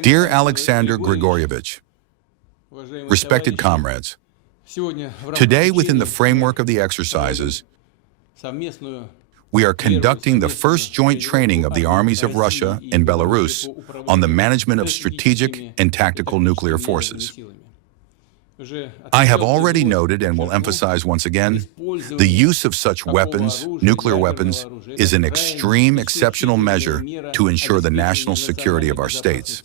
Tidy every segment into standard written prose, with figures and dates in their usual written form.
Dear Alexander Grigoryevich, respected comrades, today within the framework of the exercises, we are conducting the first joint training of the armies of Russia and Belarus on the management of strategic and tactical nuclear forces. I have already noted and will emphasize once again, the use of such weapons, nuclear weapons, is an extreme, exceptional measure to ensure the national security of our states.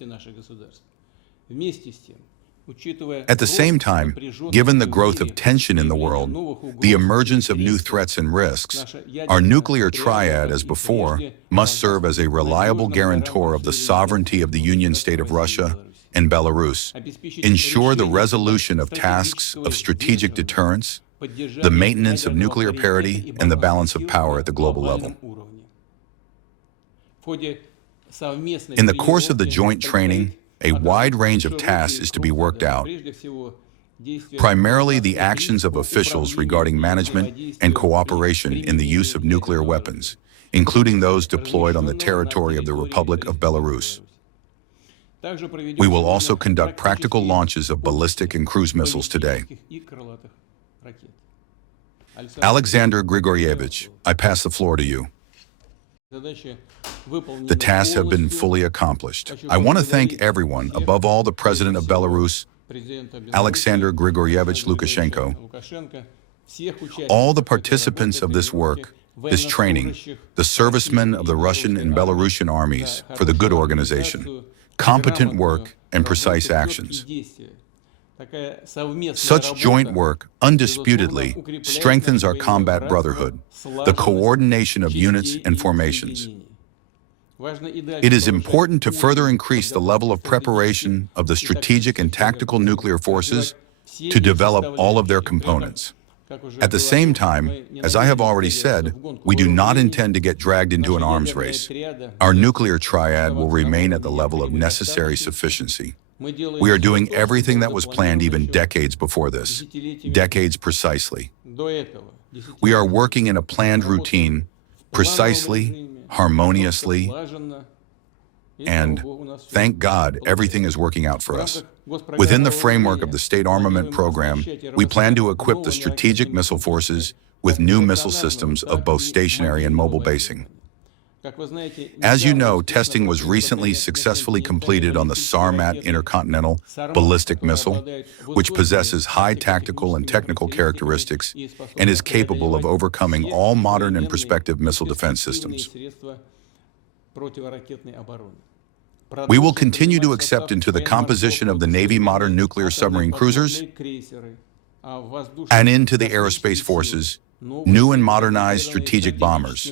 At the same time, given the growth of tension in the world, the emergence of new threats and risks, our nuclear triad, as before, must serve as a reliable guarantor of the sovereignty of the Union State of Russia and Belarus, ensure the resolution of tasks of strategic deterrence, the maintenance of nuclear parity, and the balance of power at the global level. In the course of the joint training, a wide range of tasks is to be worked out, primarily the actions of officials regarding management and cooperation in the use of nuclear weapons, including those deployed on the territory of the Republic of Belarus. We will also conduct practical launches of ballistic and cruise missiles today. Alexander Grigoryevich, I pass the floor to you. The tasks have been fully accomplished. I want to thank everyone, above all the President of Belarus, Alexander Grigoryevich Lukashenko, all the participants of this work, this training, the servicemen of the Russian and Belarusian armies for the good organization, competent work, and precise actions. Such joint work, undisputedly, strengthens our combat brotherhood, the coordination of units and formations. It is important to further increase the level of preparation of the strategic and tactical nuclear forces to develop all of their components. At the same time, as I have already said, we do not intend to get dragged into an arms race. Our nuclear triad will remain at the level of necessary sufficiency. We are doing everything that was planned even decades before this, decades precisely. We are working in a planned routine, precisely, harmoniously, and, thank God, everything is working out for us. Within the framework of the State Armament Program, we plan to equip the strategic missile forces with new missile systems of both stationary and mobile basing. As you know, testing was recently successfully completed on the Sarmat intercontinental ballistic missile, which possesses high tactical and technical characteristics and is capable of overcoming all modern and prospective missile defense systems. We will continue to accept into the composition of the Navy modern nuclear submarine cruisers and into the aerospace forces new and modernized strategic bombers.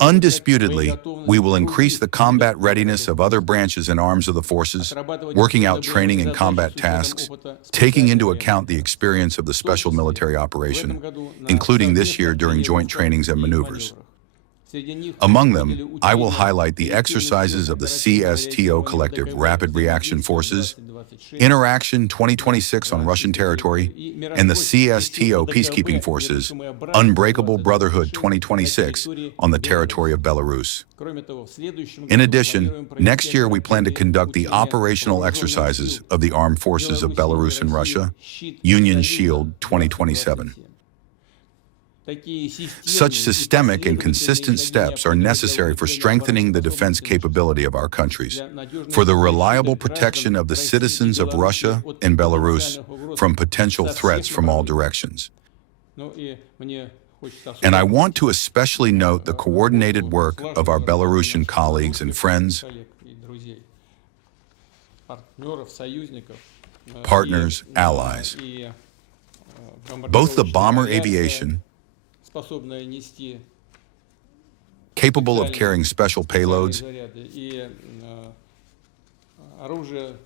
Undisputedly, we will increase the combat readiness of other branches and arms of the forces, working out training and combat tasks, taking into account the experience of the special military operation, including this year during joint trainings and maneuvers. Among them, I will highlight the exercises of the CSTO Collective Rapid Reaction Forces, Interaction 2026 on Russian territory, and the CSTO Peacekeeping Forces, Unbreakable Brotherhood 2026 on the territory of Belarus. In addition, next year we plan to conduct the operational exercises of the Armed Forces of Belarus and Russia, Union Shield 2027. Such systemic and consistent steps are necessary for strengthening the defense capability of our countries, for the reliable protection of the citizens of Russia and Belarus from potential threats from all directions. And I want to especially note the coordinated work of our Belarusian colleagues and friends, partners, allies. Both the bomber aviation, capable of carrying special payloads,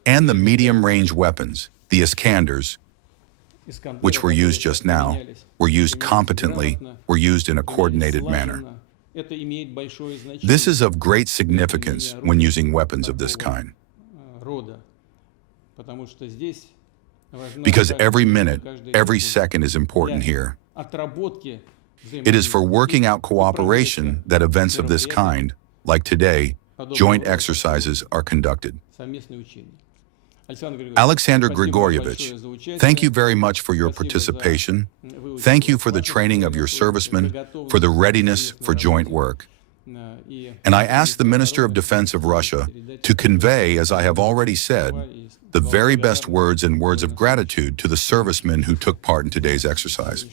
and the medium-range weapons, the Iskanders, which were used just now, were used competently, were used in a coordinated manner. This is of great significance when using weapons of this kind, because every minute, every second is important here. It is for working out cooperation that events of this kind, like today, joint exercises are conducted. Alexander Grigoryevich, thank you very much for your participation. Thank you for the training of your servicemen, for the readiness for joint work. And I ask the Minister of Defense of Russia to convey, as I have already said, the very best words and words of gratitude to the servicemen who took part in today's exercise.